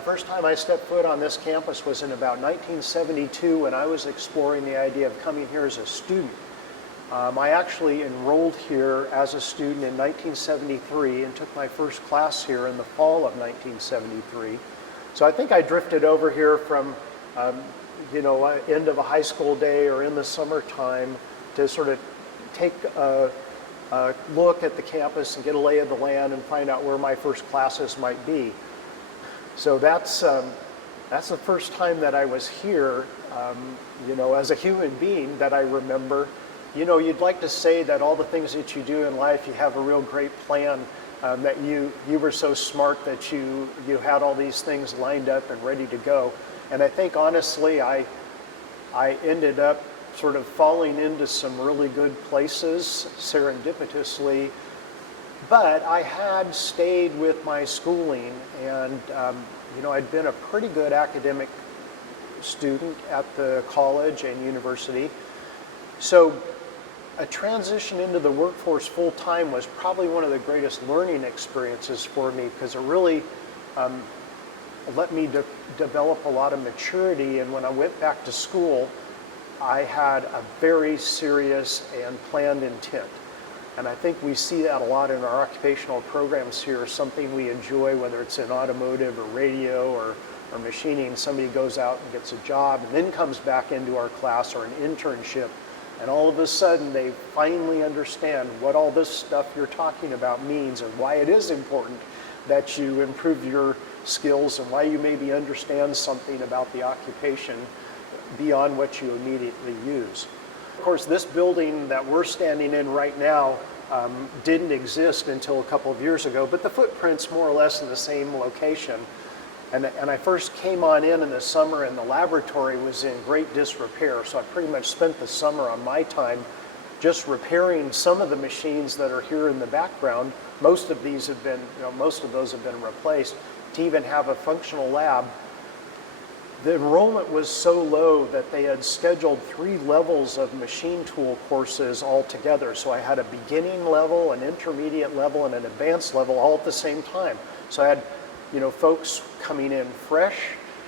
The first time I stepped foot on this campus was in about 1972 when I was exploring the idea of coming here as a student. I actually enrolled here as a student in 1973 and took my first class here in the fall of 1973. So I think I drifted over here from, end of a high school day or in the summertime to sort of take a look at the campus and get a lay of the land and find out where my first classes might be. So that's the first time that I was here, as a human being that I remember. You'd like to say that all the things that you do in life, you have a real great plan, that you were so smart that you had all these things lined up and ready to go. And I think honestly, I ended up sort of falling into some really good places serendipitously, but I had stayed with my schooling, and I'd been a pretty good academic student at the college and university. So a transition into the workforce full-time was probably one of the greatest learning experiences for me, because it really let me develop a lot of maturity. And when I went back to school, I had a very serious and planned intent. And I think we see that a lot in our occupational programs here, something we enjoy, whether it's in automotive or radio or machining. Somebody goes out and gets a job and then comes back into our class or an internship, and all of a sudden they finally understand what all this stuff you're talking about means and why it is important that you improve your skills and why you maybe understand something about the occupation beyond what you immediately use. Of course, this building that we're standing in right now didn't exist until a couple of years ago, but the footprint's more or less in the same location. And I first came on in the summer, and the laboratory was in great disrepair, so I pretty much spent the summer on my time just repairing some of the machines that are here in the background. Most of these have been, most of those have been replaced to even have a functional lab. The enrollment was so low that they had scheduled 3 levels of machine tool courses all together. So I had a beginning level, an intermediate level, and an advanced level all at the same time. So I had, folks coming in fresh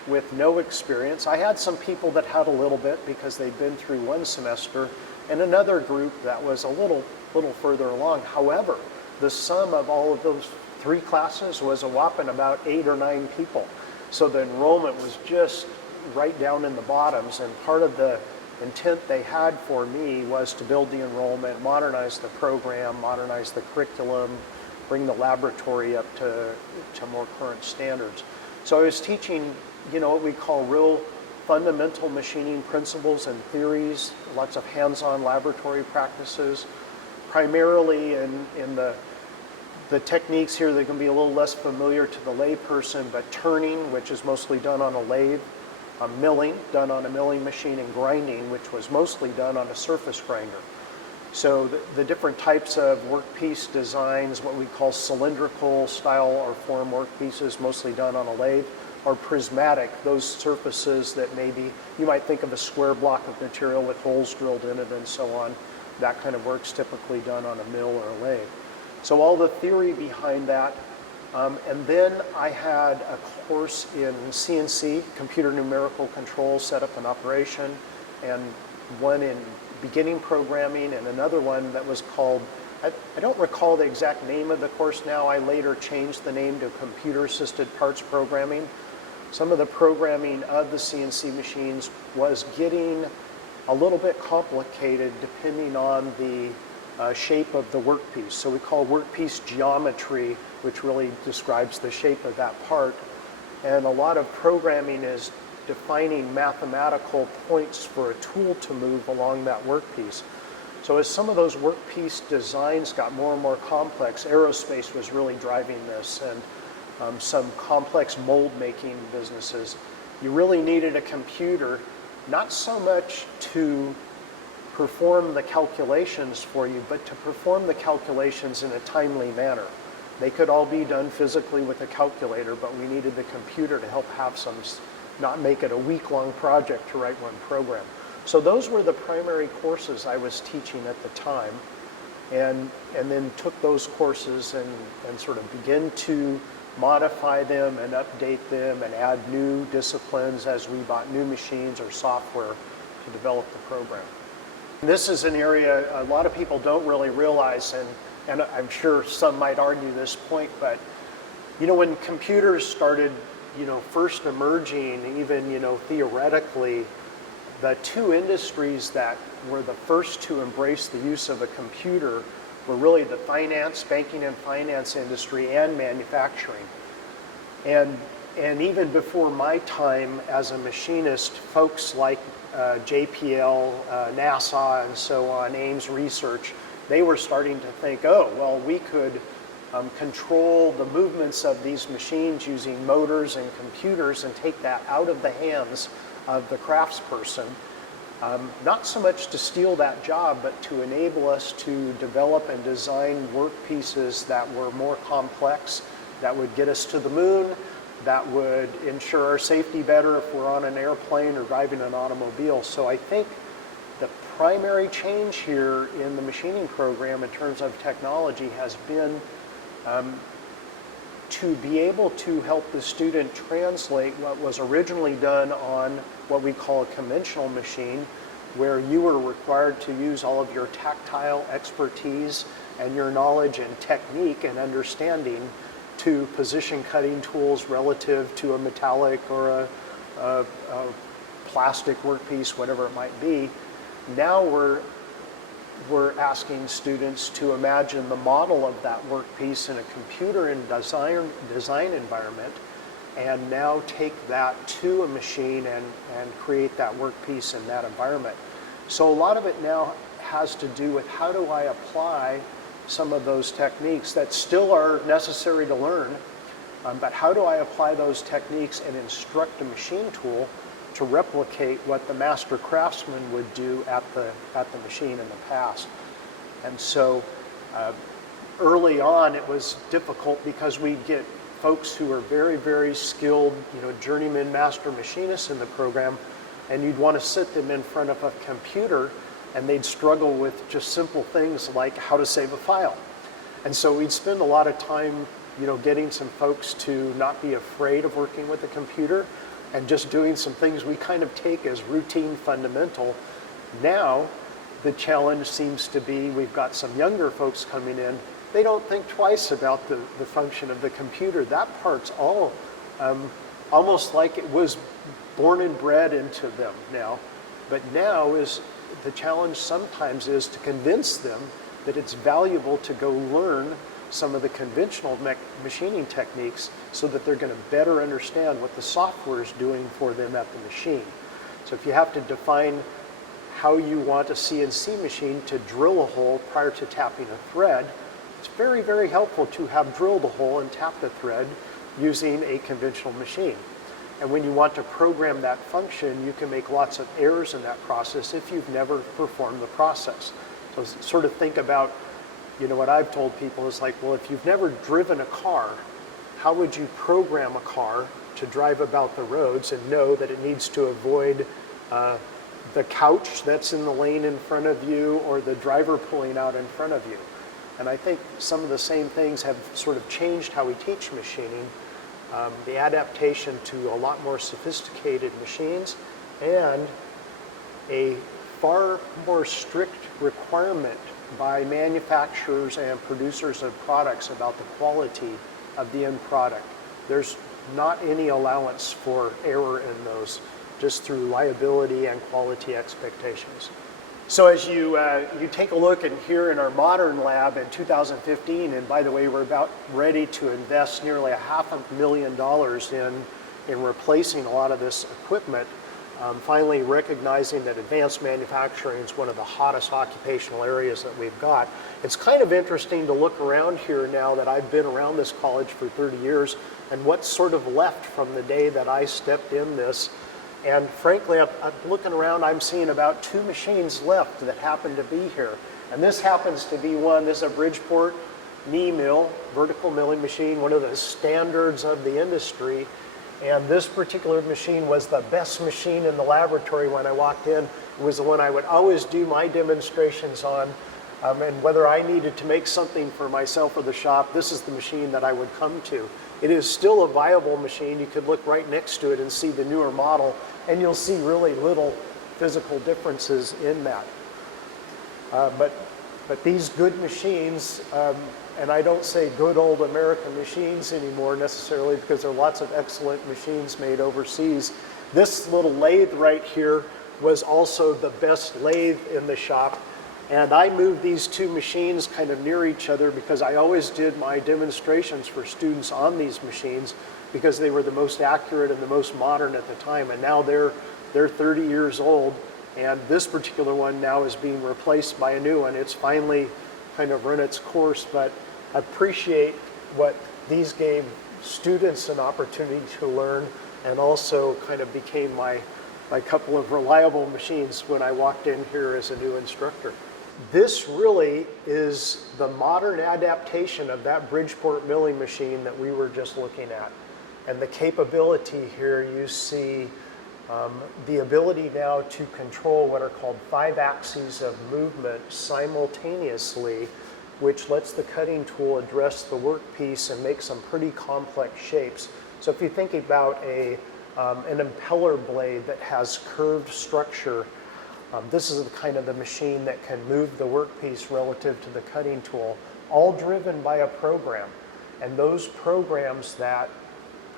with no experience. I had some people that had a little bit because they'd been through 1 semester, and another group that was a little further along. However, the sum of all of those 3 classes was a whopping about 8 or 9 people. So the enrollment was just right down in the bottoms, and part of the intent they had for me was to build the enrollment, modernize the program, modernize the curriculum, bring the laboratory up to more current standards. So I was teaching, what we call real fundamental machining principles and theories, lots of hands-on laboratory practices, primarily in the techniques here that can be a little less familiar to the layperson, but turning, which is mostly done on a lathe, milling, done on a milling machine, and grinding, which was mostly done on a surface grinder. So the different types of workpiece designs, what we call cylindrical style or form workpieces, mostly done on a lathe, or prismatic, those surfaces that maybe you might think of a square block of material with holes drilled in it and so on. That kind of work's typically done on a mill or a lathe. So all the theory behind that, and then I had a course in CNC, computer numerical control, setup and operation, and one in beginning programming, and another one that was called, I don't recall the exact name of the course now. I later changed the name to computer assisted parts programming. Some of the programming of the CNC machines was getting a little bit complicated depending on the shape of the workpiece. So we call workpiece geometry, which really describes the shape of that part. And a lot of programming is defining mathematical points for a tool to move along that workpiece. So as some of those workpiece designs got more and more complex, aerospace was really driving this, and some complex mold making businesses, you really needed a computer, not so much to perform the calculations for you, but to perform the calculations in a timely manner. They could all be done physically with a calculator, but we needed the computer to help have some, not make it a week-long project to write one program. So those were the primary courses I was teaching at the time, and then took those courses and sort of begin to modify them and update them and add new disciplines as we bought new machines or software to develop the program. This is an area a lot of people don't really realize, and I'm sure some might argue this point, but when computers started first emerging, even theoretically, the two industries that were the first to embrace the use of a computer were really the banking and finance industry and manufacturing. And even before my time as a machinist, folks like JPL, NASA, and so on, Ames Research, they were starting to think, oh, well, we could control the movements of these machines using motors and computers and take that out of the hands of the craftsperson. Not so much to steal that job, but to enable us to develop and design work pieces that were more complex, that would get us to the moon, that would ensure our safety better if we're on an airplane or driving an automobile. So I think the primary change here in the machining program in terms of technology has been to be able to help the student translate what was originally done on what we call a conventional machine, where you were required to use all of your tactile expertise and your knowledge and technique and understanding to position cutting tools relative to a metallic or a plastic workpiece, whatever it might be. Now we're asking students to imagine the model of that workpiece in a computer and design environment, and now take that to a machine and create that workpiece in that environment. So a lot of it now has to do with how do I apply some of those techniques that still are necessary to learn, but how do I apply those techniques and instruct a machine tool to replicate what the master craftsman would do at the machine in the past. And so early on it was difficult because we'd get folks who are very, very skilled, journeyman master machinists in the program, and you'd want to sit them in front of a computer and they'd struggle with just simple things like how to save a file. And so we'd spend a lot of time, getting some folks to not be afraid of working with a computer and just doing some things we kind of take as routine fundamental. Now, the challenge seems to be we've got some younger folks coming in. They don't think twice about the function of the computer. That part's all almost like it was born and bred into them now. But now the challenge sometimes is to convince them that it's valuable to go learn some of the conventional machining techniques so that they're going to better understand what the software is doing for them at the machine. So if you have to define how you want a CNC machine to drill a hole prior to tapping a thread, it's very, very helpful to have drilled a hole and tapped the thread using a conventional machine. And when you want to program that function, you can make lots of errors in that process if you've never performed the process. So sort of think about, what I've told people is like, well, if you've never driven a car, how would you program a car to drive about the roads and know that it needs to avoid the couch that's in the lane in front of you or the driver pulling out in front of you? And I think some of the same things have sort of changed how we teach machining. The adaptation to a lot more sophisticated machines and a far more strict requirement by manufacturers and producers of products about the quality of the end product. There's not any allowance for error in those, just through liability and quality expectations. So as you take a look and here in our modern lab in 2015, and by the way, we're about ready to invest nearly $500,000 in replacing a lot of this equipment, finally recognizing that advanced manufacturing is one of the hottest occupational areas that we've got. It's kind of interesting to look around here now that I've been around this college for 30 years and what's sort of left from the day that I stepped in this. And frankly, I'm looking around, I'm seeing about 2 machines left that happen to be here. And this happens to be one. This is a Bridgeport knee mill, vertical milling machine, one of the standards of the industry. And this particular machine was the best machine in the laboratory when I walked in. It was the one I would always do my demonstrations on. And whether I needed to make something for myself or the shop, this is the machine that I would come to. it is still a viable machine. You could look right next to it and see the newer model, and you'll see really little physical differences in that. But these good machines, and I don't say good old American machines anymore necessarily, because there are lots of excellent machines made overseas. This little lathe right here was also the best lathe in the shop. And I moved these two machines kind of near each other because I always did my demonstrations for students on these machines because they were the most accurate and the most modern at the time. And now they're 30 years old. And this particular one now is being replaced by a new one. It's finally kind of run its course, but I appreciate what these gave students an opportunity to learn, and also kind of became my couple of reliable machines when I walked in here as a new instructor. This really is the modern adaptation of that Bridgeport milling machine that we were just looking at. And the capability here, you see the ability now to control what are called 5 axes of movement simultaneously, which lets the cutting tool address the workpiece and make some pretty complex shapes. So if you think about an impeller blade that has curved structure, this is the kind of the machine that can move the workpiece relative to the cutting tool, all driven by a program. And those programs that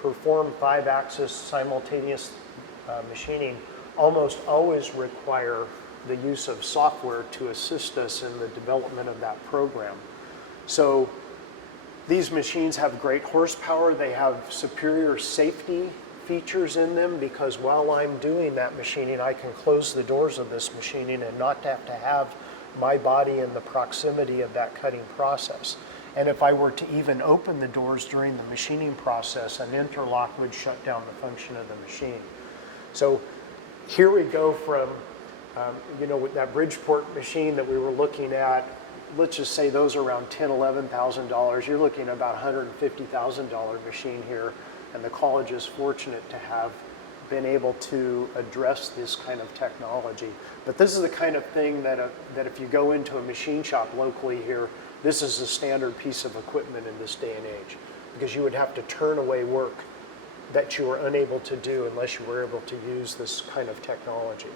perform 5-axis simultaneous machining almost always require the use of software to assist us in the development of that program. So these machines have great horsepower. They have superior safety features in them because while I'm doing that machining, I can close the doors of this machining and not have to have my body in the proximity of that cutting process. And if I were to even open the doors during the machining process, an interlock would shut down the function of the machine. So here we go from, with that Bridgeport machine that we were looking at, let's just say those are around $10,000, $11,000. You're looking at about $150,000 machine here. And the college is fortunate to have been able to address this kind of technology. But this is the kind of thing that if you go into a machine shop locally here, this is a standard piece of equipment in this day and age, because you would have to turn away work that you were unable to do unless you were able to use this kind of technology.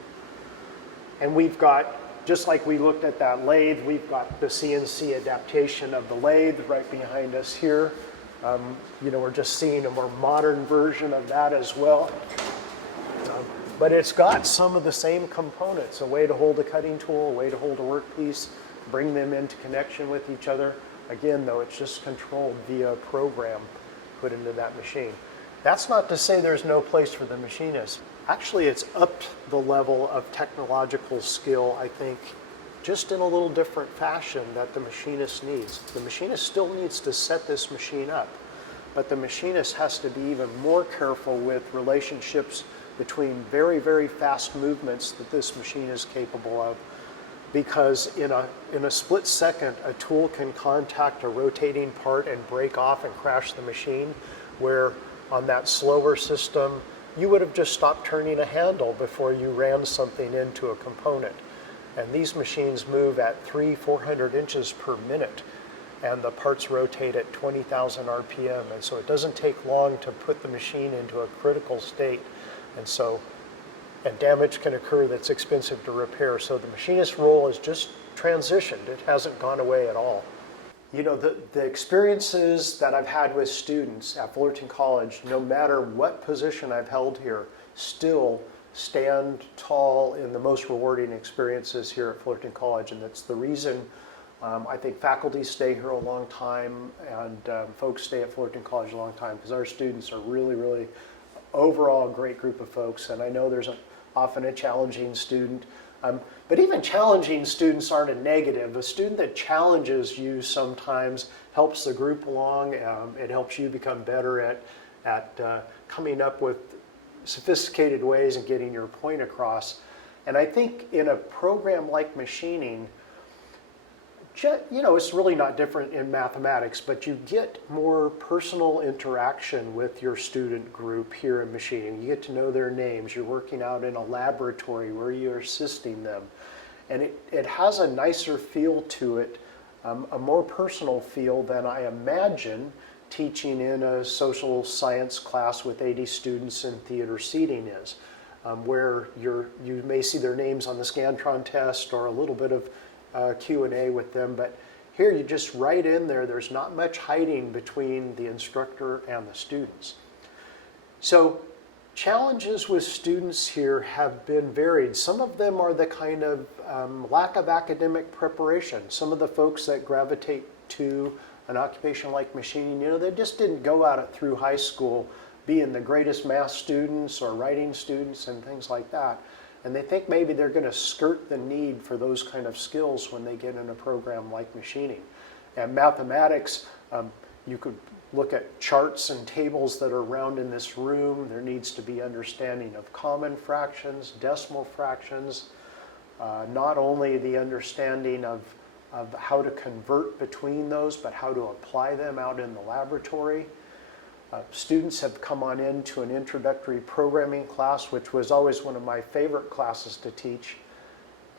And we've got, just like we looked at that lathe, we've got the CNC adaptation of the lathe right behind us here. We're just seeing a more modern version of that as well. But it's got some of the same components, a way to hold a cutting tool, a way to hold a workpiece, bring them into connection with each other. Again, though, it's just controlled via a program put into that machine. That's not to say there's no place for the machinist. Actually, it's upped the level of technological skill, I think, just in a little different fashion that the machinist needs. The machinist still needs to set this machine up, but the machinist has to be even more careful with relationships between very, very fast movements that this machine is capable of, because in a split second, a tool can contact a rotating part and break off and crash the machine, where on that slower system, you would have just stopped turning a handle before you ran something into a component. And these machines move at 300-400 inches per minute, and the parts rotate at 20,000 RPM. And so it doesn't take long to put the machine into a critical state. And damage can occur that's expensive to repair. So the machinist role is just transitioned. It hasn't gone away at all. The experiences that I've had with students at Fullerton College, no matter what position I've held here, still stand tall in the most rewarding experiences here at Fullerton College. And that's the reason I think faculty stay here a long time, and folks stay at Fullerton College a long time, because our students are really, really overall a great group of folks. And I know there's often a challenging student, but even challenging students aren't a negative. A student that challenges you sometimes helps the group along. It helps you become better at coming up with sophisticated ways of getting your point across. And I think in a program like machining, it's really not different in mathematics, but you get more personal interaction with your student group here in machining. You get to know their names. You're working out in a laboratory where you're assisting them. And it has a nicer feel to it, a more personal feel than I imagine teaching in a social science class with 80 students in theater seating is, where you may see their names on the Scantron test or a little bit of Q&A with them, but here you just write in there, there's not much hiding between the instructor and the students. So challenges with students here have been varied. Some of them are the kind of lack of academic preparation. Some of the folks that gravitate to an occupation like machining, they just didn't go out through high school being the greatest math students or writing students and things like that. And they think maybe they're going to skirt the need for those kind of skills when they get in a program like machining. And mathematics, you could look at charts and tables that are around in this room. There needs to be understanding of common fractions, decimal fractions, not only the understanding of how to convert between those, but how to apply them out in the laboratory. Students have come on into an introductory programming class, which was always one of my favorite classes to teach.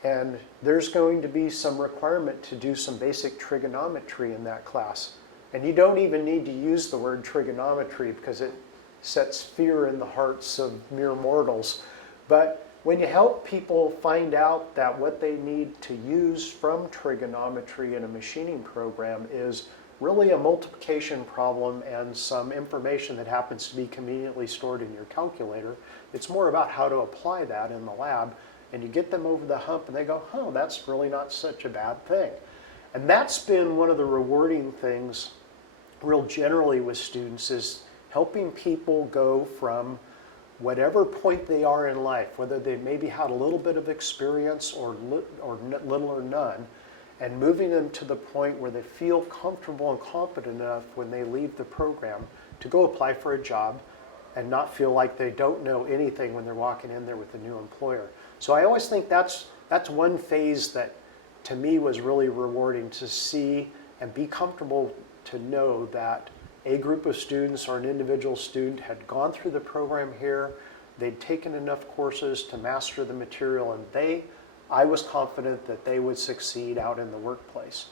And there's going to be some requirement to do some basic trigonometry in that class. And you don't even need to use the word trigonometry because it sets fear in the hearts of mere mortals. But when you help people find out that what they need to use from trigonometry in a machining program is really a multiplication problem and some information that happens to be conveniently stored in your calculator, it's more about how to apply that in the lab. And you get them over the hump and they go, oh, that's really not such a bad thing. And that's been one of the rewarding things real generally with students, is helping people go from whatever point they are in life, whether they maybe had a little bit of experience or little or none, and moving them to the point where they feel comfortable and competent enough when they leave the program to go apply for a job and not feel like they don't know anything when they're walking in there with a new employer. So I always think that's one phase that to me was really rewarding, to see and be comfortable to know that a group of students or an individual student had gone through the program here, they'd taken enough courses to master the material, and I was confident that they would succeed out in the workplace.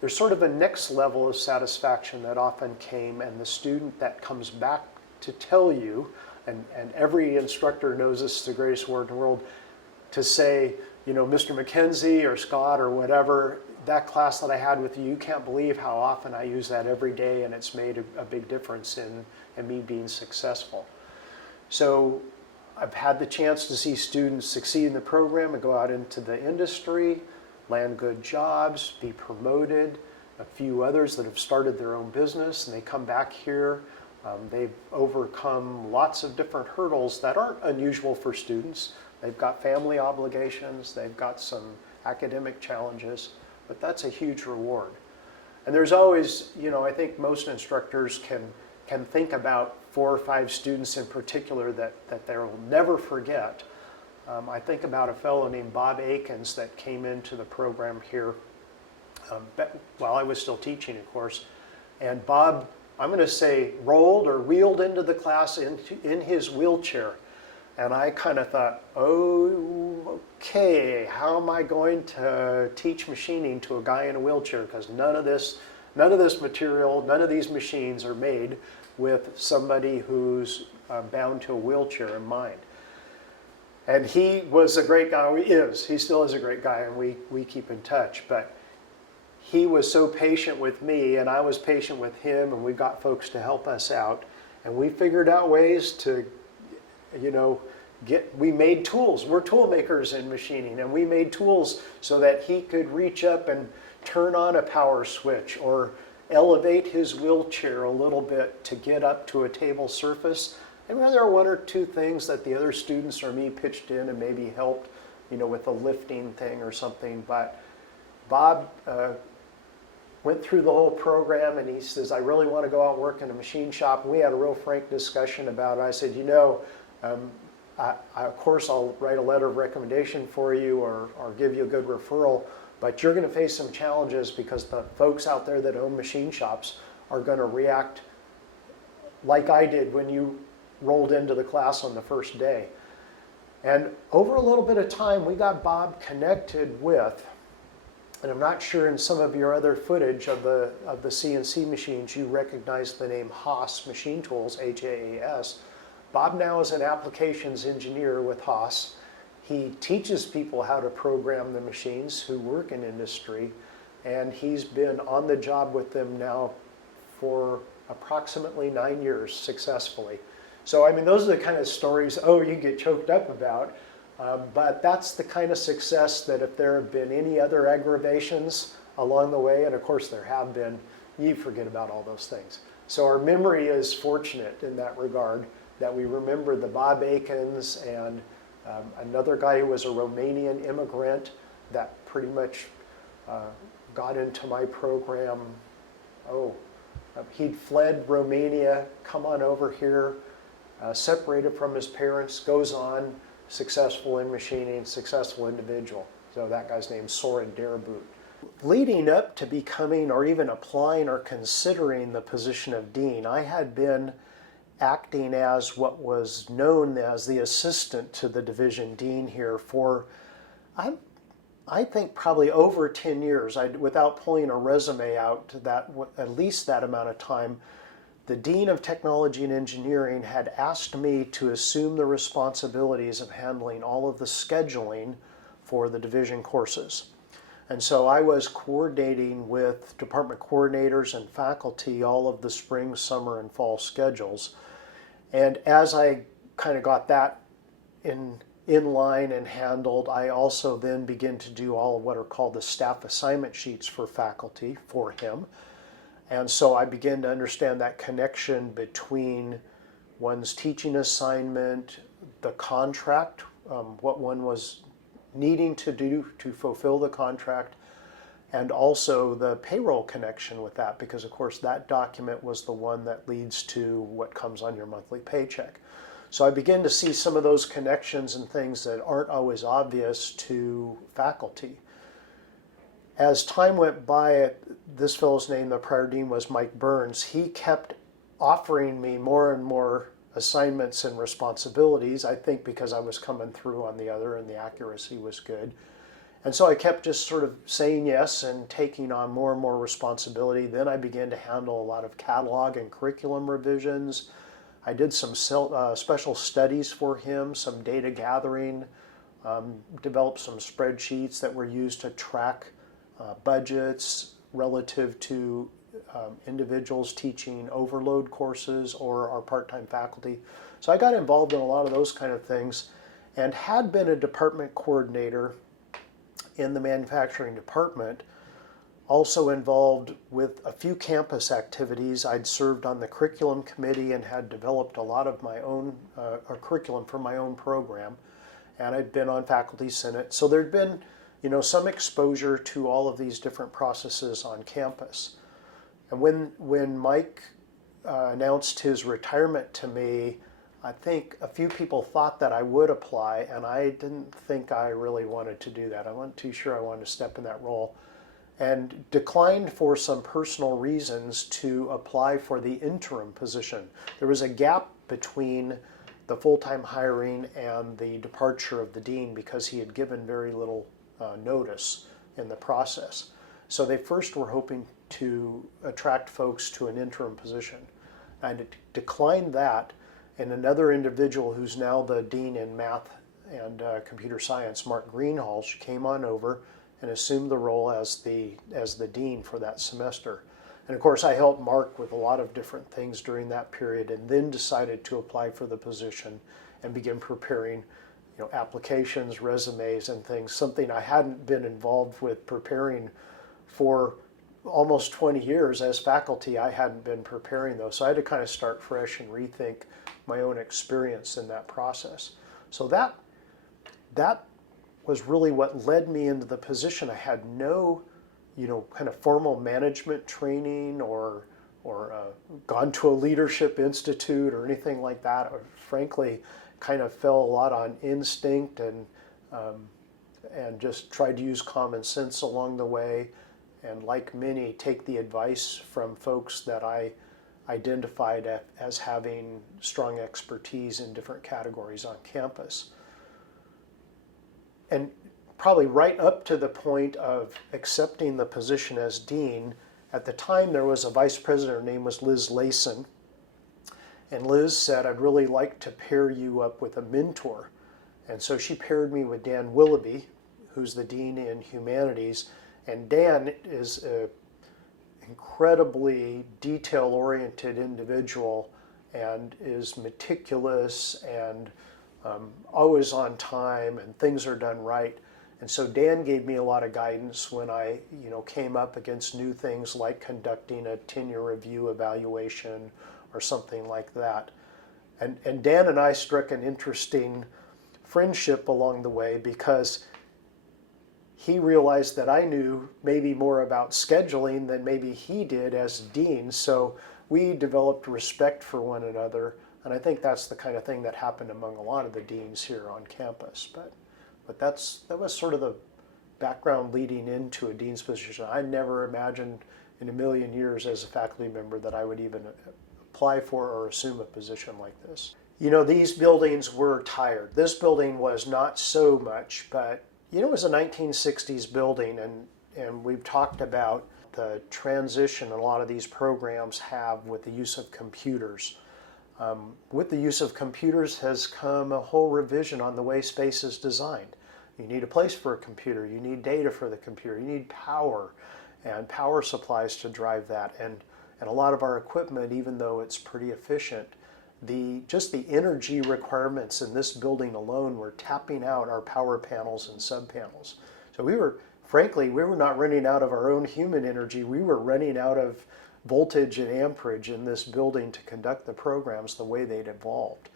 There's sort of a next level of satisfaction that often came, and the student that comes back to tell you, and every instructor knows this is the greatest word in the world, to say, Mr. McKenzie or Scott or whatever, that class that I had with you, you can't believe how often I use that every day, and it's made a big difference in me being successful. So I've had the chance to see students succeed in the program and go out into the industry, land good jobs, be promoted. A few others that have started their own business, and they come back here. They've overcome lots of different hurdles that aren't unusual for students. They've got family obligations, they've got some academic challenges, but that's a huge reward. And there's always, I think most instructors can think about 4 or 5 students in particular that they'll never forget. I think about a fellow named Bob Akins that came into the program here while I was still teaching, of course. And Bob, I'm going to say, rolled or wheeled into the class in his wheelchair. And I kind of thought, oh, okay, how am I going to teach machining to a guy in a wheelchair? Because none of this material, none of these machines are made with somebody who's bound to a wheelchair in mind. And he was a great guy. He still is a great guy, and we keep in touch. But he was so patient with me, and I was patient with him, and we got folks to help us out. And we figured out ways to, we made tools. We're tool makers in machining, and we made tools so that he could reach up and turn on a power switch or elevate his wheelchair a little bit to get up to a table surface. And there are 1 or 2 things that the other students or me pitched in and maybe helped, with a lifting thing or something. But Bob went through the whole program, and he says, I really want to go out and work in a machine shop. And we had a real frank discussion about it. I said, of course I'll write a letter of recommendation for you or give you a good referral, but you're going to face some challenges because the folks out there that own machine shops are going to react like I did when you rolled into the class on the first day. And over a little bit of time, we got Bob connected with And I'm not sure in some of your other footage of the CNC machines you recognize the name Haas Machine Tools, Haas. Bob now is an applications engineer with Haas. He teaches people how to program the machines who work in industry, and he's been on the job with them now for approximately 9 years successfully. So I mean, those are the kind of stories, you get choked up about. But that's the kind of success that if there have been any other aggravations along the way, and of course there have been, you forget about all those things. So our memory is fortunate in that regard, that we remember the Bob Akins and another guy who was a Romanian immigrant that pretty much got into my program. He'd fled Romania, come on over here, separated from his parents, goes on, successful in machining, successful individual. So that guy's name's Soren Darabut. Leading up to becoming or even applying or considering the position of dean, I had been acting as what was known as the assistant to the division dean here for, I think probably over 10 years. Without pulling a resume out to that, at least that amount of time, the Dean of Technology and Engineering had asked me to assume the responsibilities of handling all of the scheduling for the division courses. And so I was coordinating with department coordinators and faculty all of the spring, summer, and fall schedules. And as I kind of got that in line and handled, I also then began to do all of what are called the staff assignment sheets for faculty for him. And so I began to understand that connection between one's teaching assignment, the contract, what one was needing to do to fulfill the contract, and also the payroll connection with that, because of course that document was the one that leads to what comes on your monthly paycheck. So I began to see some of those connections and things that aren't always obvious to faculty. As time went by, this fellow's name, the prior dean, was Mike Burns. He kept offering me more and more assignments and responsibilities, I think because I was coming through on the other and the accuracy was good. And so I kept just sort of saying yes and taking on more and more responsibility. Then I began to handle a lot of catalog and curriculum revisions. I did some special studies for him, some data gathering, developed some spreadsheets that were used to track budgets relative to individuals teaching overload courses or our part-time faculty. So I got involved in a lot of those kind of things and had been a department coordinator in the manufacturing department, also involved with a few campus activities. I'd served on the curriculum committee and had developed a lot of my own curriculum for my own program, and I'd been on faculty senate. So there'd been some exposure to all of these different processes on campus. And when Mike announced his retirement to me, I think a few people thought that I would apply, and I didn't think I really wanted to do that. I wasn't too sure I wanted to step in that role, and declined for some personal reasons to apply for the interim position. There was a gap between the full-time hiring and the departure of the dean because he had given very little notice in the process. So they first were hoping to attract folks to an interim position. I declined that, and another individual who's now the dean in math and computer science, Mark Greenhalgh, came on over and assumed the role as the dean for that semester. And of course I helped Mark with a lot of different things during that period, and then decided to apply for the position and begin preparing applications, resumes, and things, something I hadn't been involved with preparing for almost 20 years. As faculty, I hadn't been preparing those. So I had to kind of start fresh and rethink my own experience in that process. So that was really what led me into the position. I had no, kind of formal management training or gone to a leadership institute or anything like that, or frankly, kind of fell a lot on instinct and just tried to use common sense along the way, and like many, take the advice from folks that I identified as having strong expertise in different categories on campus. And probably right up to the point of accepting the position as dean. At the time, there was a vice president. Her name was Liz Layson. And Liz said, I'd really like to pair you up with a mentor. And so she paired me with Dan Willoughby, who's the dean in humanities. And Dan is an incredibly detail-oriented individual and is meticulous and always on time, and things are done right. And so Dan gave me a lot of guidance when I, came up against new things like conducting a tenure review evaluation or something like that. And Dan and I struck an interesting friendship along the way, because he realized that I knew maybe more about scheduling than maybe he did as dean. So we developed respect for one another. And I think that's the kind of thing that happened among a lot of the deans here on campus. But that was sort of the background leading into a dean's position. I never imagined in a million years as a faculty member that I would even apply for or assume a position like this. These buildings were tired. This building was not so much, but it was a 1960s building, and we've talked about the transition a lot of these programs have with the use of computers. With the use of computers has come a whole revision on the way space is designed. You need a place for a computer, you need data for the computer, you need power and power supplies to drive that. And a lot of our equipment, even though it's pretty efficient, just the energy requirements in this building alone were tapping out our power panels and sub-panels. So frankly, we were not running out of our own human energy, we were running out of voltage and amperage in this building to conduct the programs the way they'd evolved.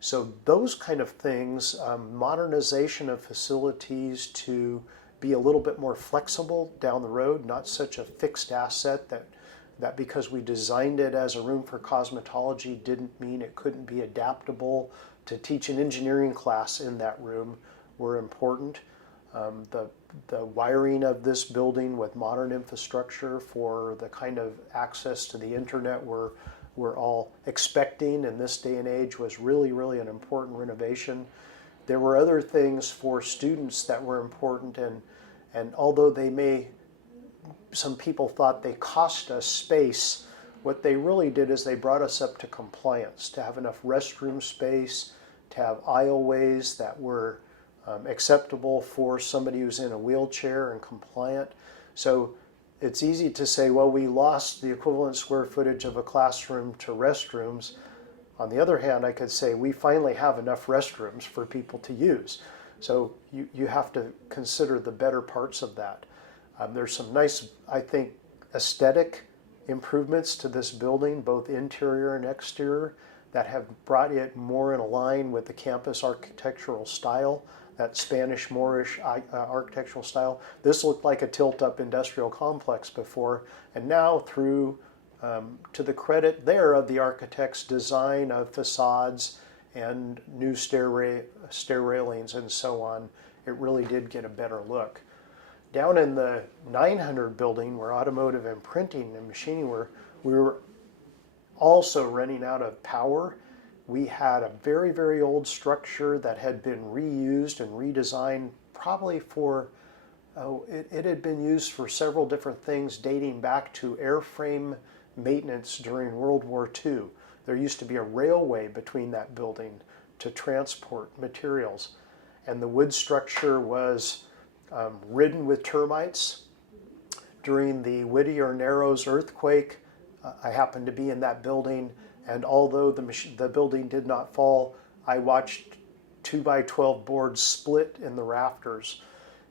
So those kind of things, modernization of facilities to be a little bit more flexible down the road, not such a fixed asset that because we designed it as a room for cosmetology didn't mean it couldn't be adaptable to teach an engineering class in that room, were important. The wiring of this building with modern infrastructure for the kind of access to the internet we're all expecting in this day and age was really, really an important renovation. There were other things for students that were important, and although some people thought they cost us space, what they really did is they brought us up to compliance, to have enough restroom space, to have aisleways that were acceptable for somebody who's in a wheelchair and compliant. So it's easy to say, well, we lost the equivalent square footage of a classroom to restrooms. On the other hand, I could say we finally have enough restrooms for people to use. So you have to consider the better parts of that. There's some nice, I think, aesthetic improvements to this building, both interior and exterior, that have brought it more in line with the campus architectural style, that Spanish Moorish architectural style. This looked like a tilt-up industrial complex before, and now through, to the credit there of the architect's design of facades and new stair railings and so on, it really did get a better look. Down in the 900 building, where automotive and printing and machining were, we were also running out of power. We had a very, very old structure that had been reused and redesigned probably for, it had been used for several different things dating back to airframe maintenance during World War II. There used to be a railway between that building to transport materials. And the wood structure was ridden with termites. During the Whittier Narrows earthquake, I happened to be in that building, and although the building did not fall, I watched 2x12 boards split in the rafters.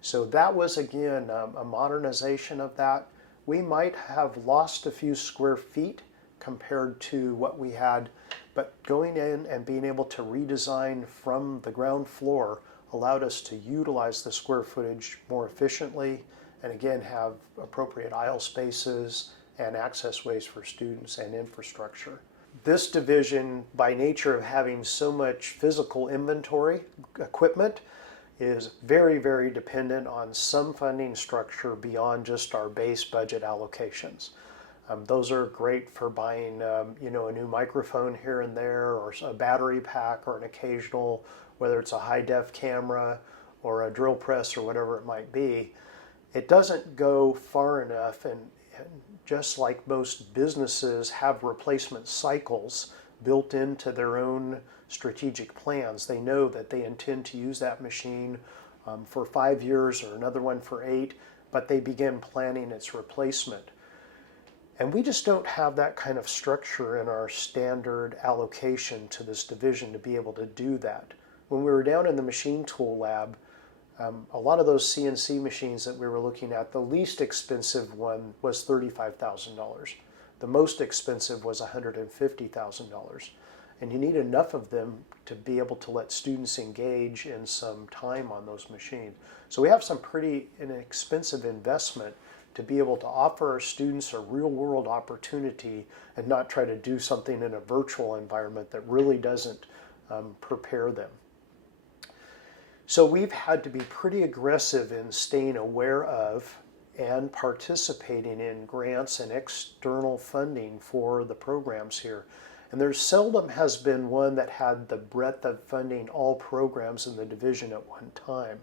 So that was, again, a modernization of that. We might have lost a few square feet compared to what we had, but going in and being able to redesign from the ground floor allowed us to utilize the square footage more efficiently, and again have appropriate aisle spaces and access ways for students and infrastructure. This division, by nature of having so much physical inventory equipment, is very, very dependent on some funding structure beyond just our base budget allocations. Those are great for buying a new microphone here and there, or a battery pack, or an occasional, whether it's a high-def camera or a drill press or whatever it might be, it doesn't go far enough. And just like most businesses have replacement cycles built into their own strategic plans, they know that they intend to use that machine for 5 years or another one for 8, but they begin planning its replacement. And we just don't have that kind of structure in our standard allocation to this division to be able to do that. When we were down in the machine tool lab, a lot of those CNC machines that we were looking at, the least expensive one was $35,000. The most expensive was $150,000. And you need enough of them to be able to let students engage in some time on those machines. So we have some pretty inexpensive investment to be able to offer our students a real-world opportunity and not try to do something in a virtual environment that really doesn't prepare them. So we've had to be pretty aggressive in staying aware of and participating in grants and external funding for the programs here. And there seldom has been one that had the breadth of funding all programs in the division at one time.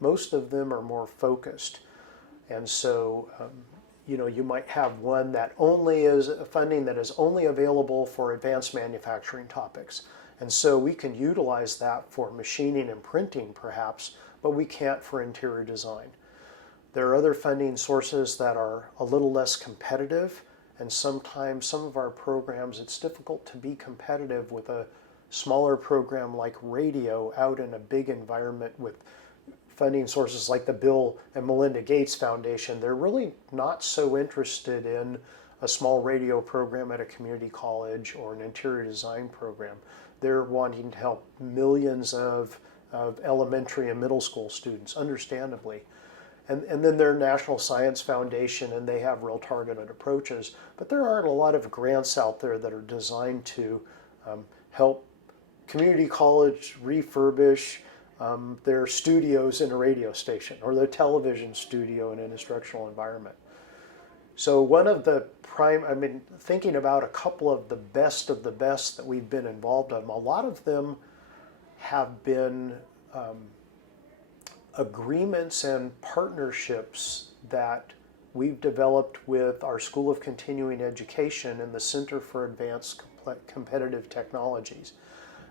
Most of them are more focused. And so, you might have one that only is funding that is only available for advanced manufacturing topics. And so we can utilize that for machining and printing perhaps, but we can't for interior design. There are other funding sources that are a little less competitive, and sometimes some of our programs, it's difficult to be competitive with a smaller program like radio out in a big environment with funding sources like the Bill and Melinda Gates Foundation. They're really not so interested in a small radio program at a community college or an interior design program. They're wanting to help millions of elementary and middle school students, understandably. And then their National Science Foundation, and they have real targeted approaches. But there aren't a lot of grants out there that are designed to help community college refurbish their studios in a radio station or their television studio in an instructional environment. So one of the thinking about a couple of the best that we've been involved in, a lot of them have been agreements and partnerships that we've developed with our School of Continuing Education and the Center for Advanced Competitive Technologies.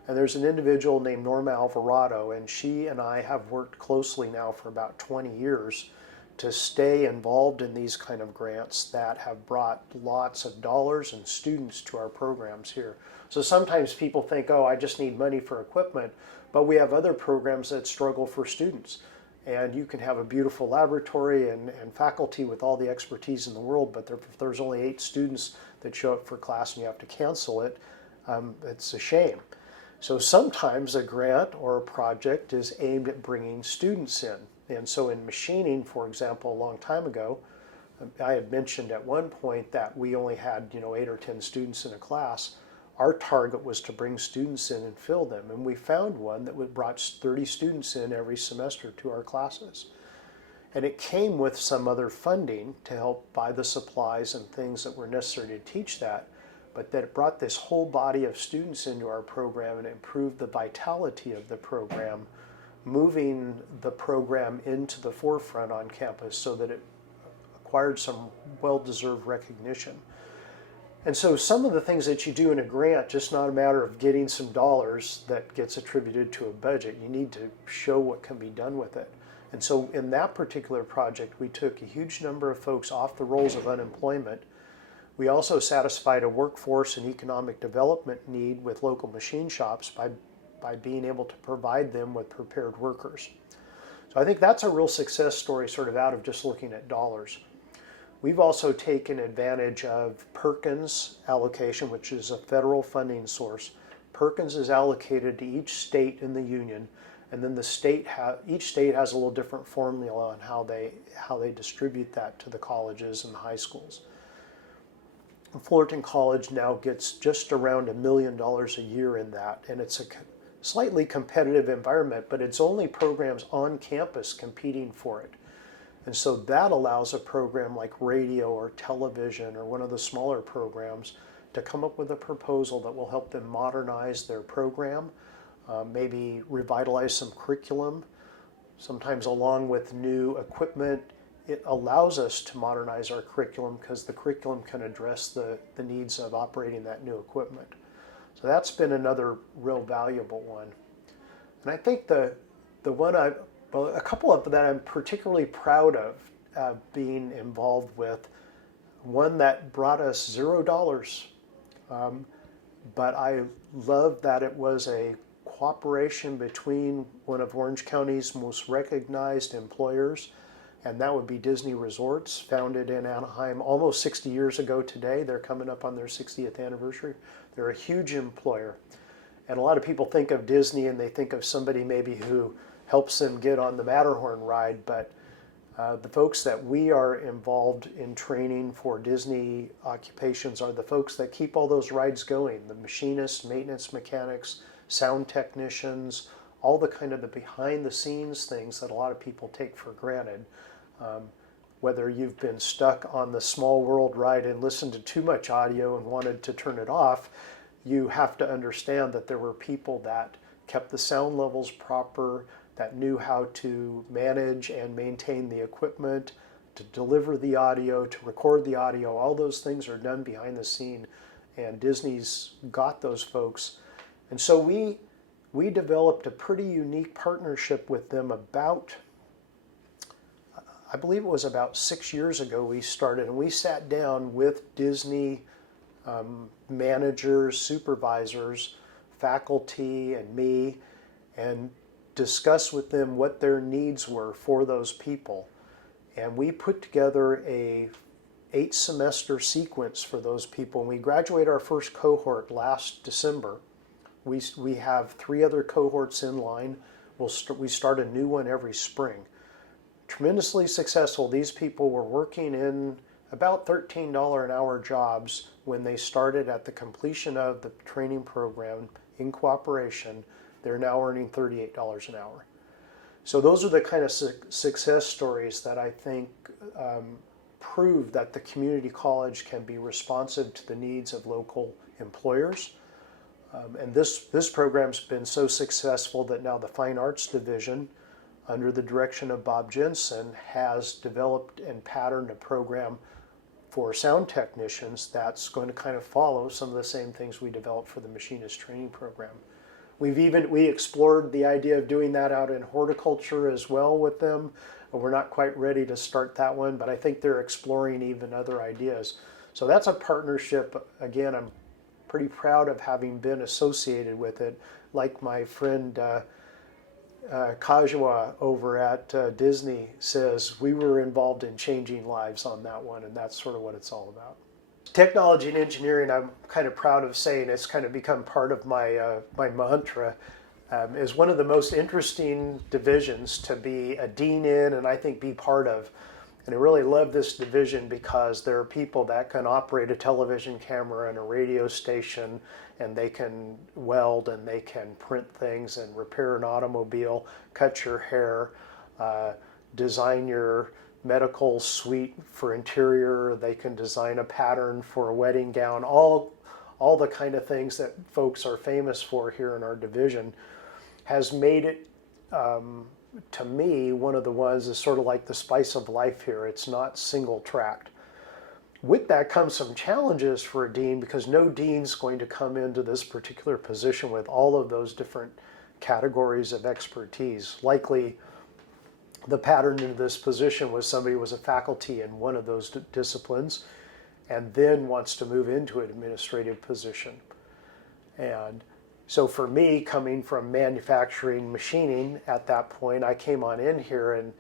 And there's an individual named Norma Alvarado, and she and I have worked closely now for about 20 years to stay involved in these kind of grants that have brought lots of dollars and students to our programs here. So sometimes people think, oh, I just need money for equipment, but we have other programs that struggle for students. And you can have a beautiful laboratory and faculty with all the expertise in the world, but if there's only 8 students that show up for class and you have to cancel it, it's a shame. So sometimes a grant or a project is aimed at bringing students in. And so in machining, for example, a long time ago, I had mentioned at one point that we only had 8 or 10 students in a class. Our target was to bring students in and fill them. And we found one that brought 30 students in every semester to our classes. And it came with some other funding to help buy the supplies and things that were necessary to teach that. But that it brought this whole body of students into our program and improved the vitality of the program, moving the program into the forefront on campus so that it acquired some well-deserved recognition. And so some of the things that you do in a grant, just not a matter of getting some dollars that gets attributed to a budget. You need to show what can be done with it. And so in that particular project, we took a huge number of folks off the rolls of unemployment. We also satisfied a workforce and economic development need with local machine shops by being able to provide them with prepared workers. So I think that's a real success story sort of out of just looking at dollars. We've also taken advantage of Perkins allocation, which is a federal funding source. Perkins is allocated to each state in the union, and then each state has a little different formula on how they distribute that to the colleges and the high schools. Fullerton College now gets just around $1 million a year in that, and it's a slightly competitive environment, but it's only programs on campus competing for it. And so that allows a program like radio or television or one of the smaller programs to come up with a proposal that will help them modernize their program, maybe revitalize some curriculum, sometimes along with new equipment, it allows us to modernize our curriculum because the curriculum can address the needs of operating that new equipment. So that's been another real valuable one. And I think the one a couple of that I'm particularly proud of being involved with, one that brought us $0, but I love that it was a cooperation between one of Orange County's most recognized employers, and that would be Disney Resorts, founded in Anaheim almost 60 years ago today. They're coming up on their 60th anniversary. They're a huge employer. And a lot of people think of Disney and they think of somebody maybe who helps them get on the Matterhorn ride, but the folks that we are involved in training for Disney occupations are the folks that keep all those rides going, the machinists, maintenance mechanics, sound technicians, all the kind of the behind the scenes things that a lot of people take for granted. Whether you've been stuck on the Small World ride and listened to too much audio and wanted to turn it off, you have to understand that there were people that kept the sound levels proper, that knew how to manage and maintain the equipment, to deliver the audio, to record the audio. All those things are done behind the scene, and Disney's got those folks. And so we developed a pretty unique partnership with them about, I believe it was about 6 years ago we started, and we sat down with Disney managers, supervisors, faculty, and me, and discussed with them what their needs were for those people. And we put together a 8-semester sequence for those people. And we graduated our first cohort last December. We have 3 other cohorts in line. We start a new one every spring. Tremendously successful. These people were working in about $13 an hour jobs when they started. At the completion of the training program in cooperation, they're now earning $38 an hour. So those are the kind of success stories that I think prove that the community college can be responsive to the needs of local employers. And this program's been so successful that now the Fine Arts Division, under the direction of Bob Jensen, has developed and patterned a program for sound technicians that's going to kind of follow some of the same things we developed for the machinist training program. We explored the idea of doing that out in horticulture as well with them. We're not quite ready to start that one, but I think they're exploring even other ideas. So that's a partnership. Again, I'm pretty proud of having been associated with it. Like my friend Kajwa over at Disney says, we were involved in changing lives on that one, and that's sort of what it's all about. Technology and engineering, I'm kind of proud of saying, it's kind of become part of my mantra, is one of the most interesting divisions to be a dean in, and I think be part of. And I really love this division because there are people that can operate a television camera and a radio station, and they can weld and they can print things and repair an automobile, cut your hair, design your medical suite for interior. They can design a pattern for a wedding gown, all the kind of things that folks are famous for here in our division, has made it, to me, one of the ones is sort of like the spice of life here. It's not single tracked. With that comes some challenges for a dean, because no dean's going to come into this particular position with all of those different categories of expertise. Likely the pattern in this position was somebody who was a faculty in one of those disciplines and then wants to move into an administrative position. And so for me, coming from manufacturing machining at that point, I came on in here and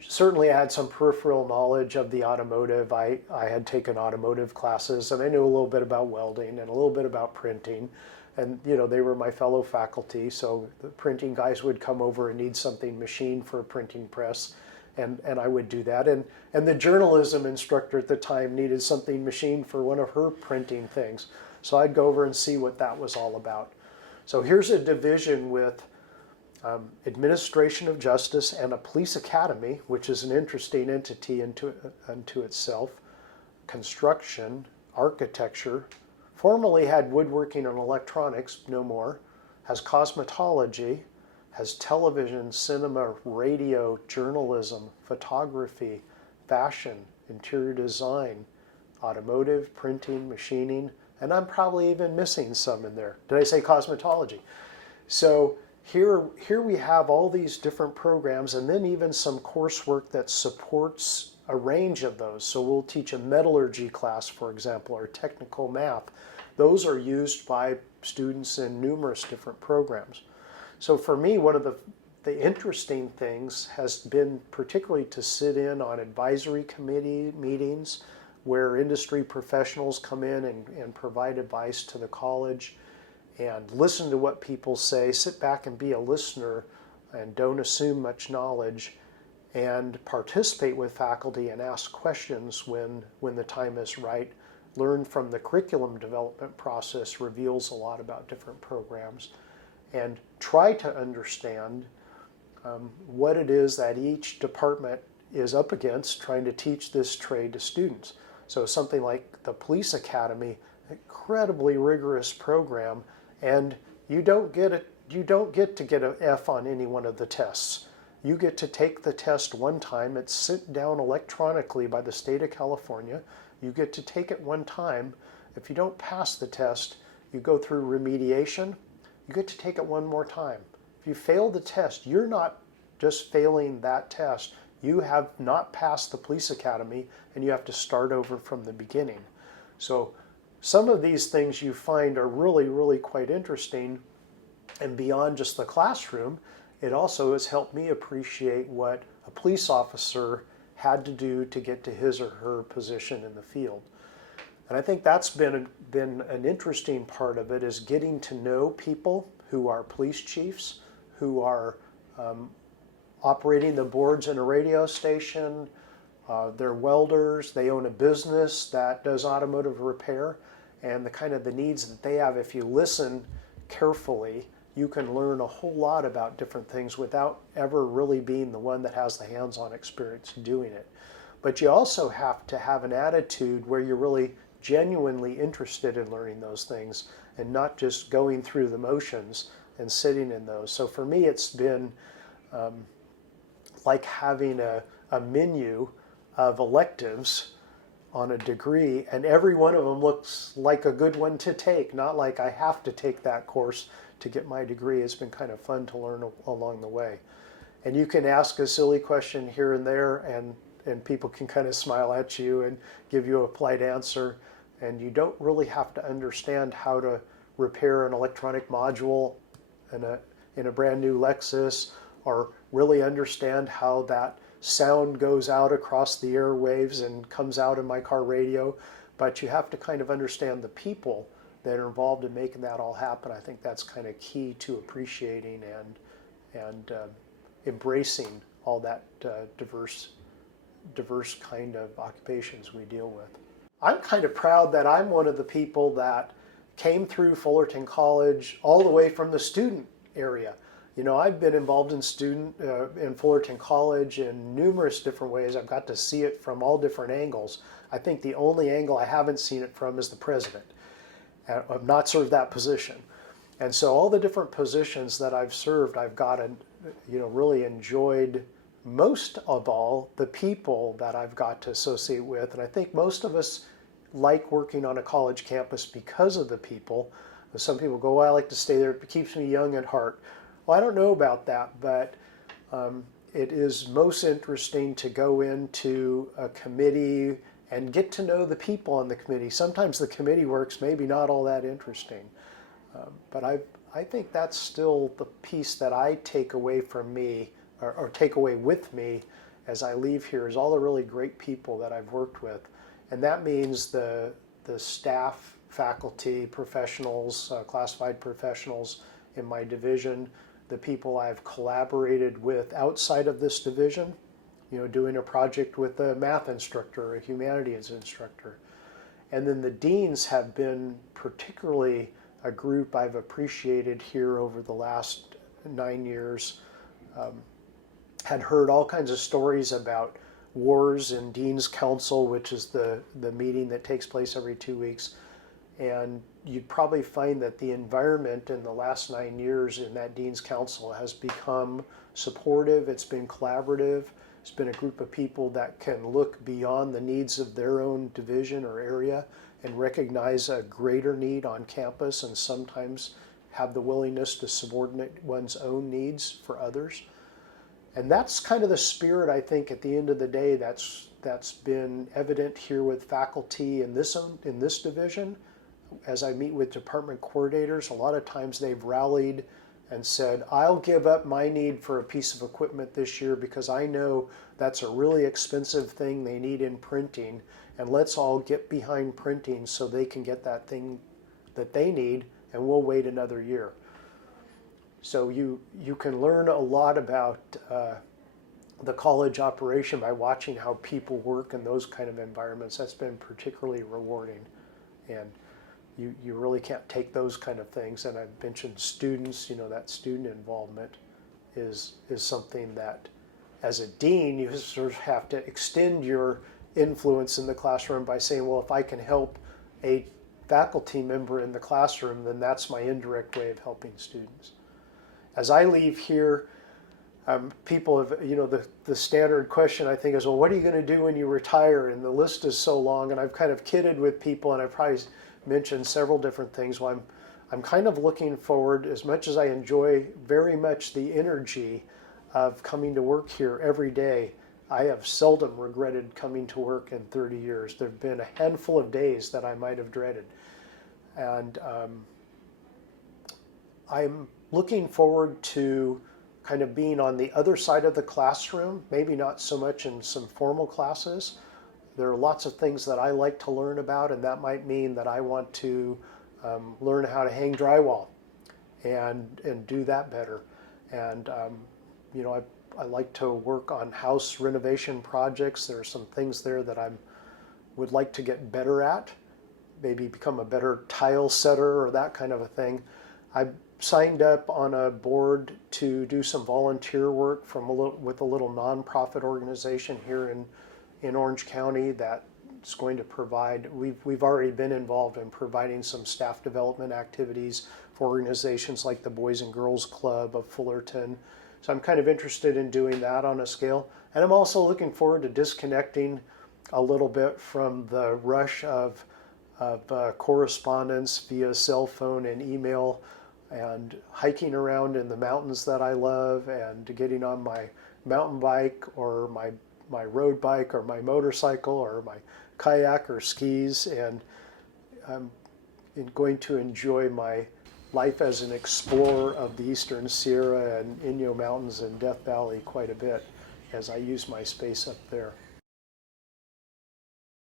certainly I had some peripheral knowledge of the automotive. I had taken automotive classes, and I knew a little bit about welding and a little bit about printing. And they were my fellow faculty, so the printing guys would come over and need something machined for a printing press, and I would do that. And the journalism instructor at the time needed something machined for one of her printing things. So I'd go over and see what that was all about. So here's a division with administration of justice and a police academy, which is an interesting entity unto itself, construction, architecture, formerly had woodworking and electronics, no more, has cosmetology, has television, cinema, radio, journalism, photography, fashion, interior design, automotive, printing, machining, and I'm probably even missing some in there. Did I say cosmetology? So here we have all these different programs, and then even some coursework that supports a range of those. So we'll teach a metallurgy class, for example, or technical math. Those are used by students in numerous different programs. So for me, one of the interesting things has been particularly to sit in on advisory committee meetings where industry professionals come in and provide advice to the college and listen to what people say, sit back and be a listener and don't assume much knowledge, and participate with faculty and ask questions when the time is right. Learn from the curriculum development process reveals a lot about different programs, and try to understand what it is that each department is up against trying to teach this trade to students. So something like the Police Academy, incredibly rigorous program, and you don't get to get an F on any one of the tests. You get to take the test one time. It's sent down electronically by the state of California. You get to take it one time. If you don't pass the test, you go through remediation. You get to take it one more time. If you fail the test, you're not just failing that test. You have not passed the Police Academy, and you have to start over from the beginning. So some of these things you find are really, really quite interesting. And beyond just the classroom, it also has helped me appreciate what a police officer had to do to get to his or her position in the field. And I think that's been an interesting part of it, is getting to know people who are police chiefs, who are operating the boards in a radio station. They're welders. They own a business that does automotive repair, and the needs that they have. If you listen carefully, you can learn a whole lot about different things without ever really being the one that has the hands-on experience doing it. But you also have to have an attitude where you're really genuinely interested in learning those things and not just going through the motions and sitting in those. So for me, it's been like having a menu of electives on a degree, and every one of them looks like a good one to take, not like I have to take that course to get my degree. It's been kind of fun to learn along the way. And you can ask a silly question here and there, and people can kind of smile at you and give you a polite answer. And you don't really have to understand how to repair an electronic module in a brand new Lexus, or really understand how that sound goes out across the airwaves and comes out in my car radio. But you have to kind of understand the people that are involved in making that all happen. I think that's kind of key to appreciating and embracing all that diverse kind of occupations we deal with. I'm kind of proud that I'm one of the people that came through Fullerton College all the way from the student area. You know, I've been involved in Fullerton College in numerous different ways. I've got to see it from all different angles. I think the only angle I haven't seen it from is the president. I've not served that position. And so all the different positions that I've served, I've gotten, really enjoyed, most of all, the people that I've got to associate with. And I think most of us like working on a college campus because of the people. Some people go, well, I like to stay there. It keeps me young at heart. Well, I don't know about that, but it is most interesting to go into a committee and get to know the people on the committee. Sometimes the committee work's maybe not all that interesting, but I think that's still the piece that I take away from me, or take away with me as I leave here, is all the really great people that I've worked with. And that means the staff, faculty, professionals, classified professionals in my division, the people I've collaborated with outside of this division, doing a project with a math instructor or a humanities instructor. And then the deans have been particularly a group I've appreciated here over the last 9 years. Had heard all kinds of stories about wars in Dean's Council, which is the meeting that takes place every 2 weeks. And you'd probably find that the environment in the last 9 years in that Dean's Council has become supportive, it's been collaborative, it's been a group of people that can look beyond the needs of their own division or area and recognize a greater need on campus and sometimes have the willingness to subordinate one's own needs for others. And that's kind of the spirit, I think, at the end of the day, that's been evident here with faculty in this division. As I meet with department coordinators, a lot of times they've rallied and said, I'll give up my need for a piece of equipment this year because I know that's a really expensive thing they need in printing, and let's all get behind printing so they can get that thing that they need, and we'll wait another year. So you can learn a lot about the college operation by watching how people work in those kind of environments. That's been particularly rewarding. And you really can't take those kind of things. And I've mentioned students, that student involvement is something that as a dean, you sort of have to extend your influence in the classroom by saying, well, if I can help a faculty member in the classroom, then that's my indirect way of helping students. As I leave here, people have, the standard question I think is, well, what are you going to do when you retire? And the list is so long, and I've kind of kidded with people, and I've probably mentioned several different things. Well, I'm kind of looking forward, as much as I enjoy very much the energy of coming to work here every day. I have seldom regretted coming to work in 30 years. There have been a handful of days that I might have dreaded. And I'm looking forward to kind of being on the other side of the classroom, maybe not so much in some formal classes. There are lots of things that I like to learn about, and that might mean that I want to learn how to hang drywall and do that better. And I like to work on house renovation projects. There are some things there that I would like to get better at, maybe become a better tile setter or that kind of a thing. I signed up on a board to do some volunteer work with a little nonprofit organization here in Orange County that's going to provide, we've already been involved in providing some staff development activities for organizations like the Boys and Girls Club of Fullerton. So I'm kind of interested in doing that on a scale. And I'm also looking forward to disconnecting a little bit from the rush of correspondence via cell phone and email, and hiking around in the mountains that I love, and getting on my mountain bike or my road bike or my motorcycle or my kayak or skis, and I'm going to enjoy my life as an explorer of the Eastern Sierra and Inyo Mountains and Death Valley quite a bit as I use my space up there.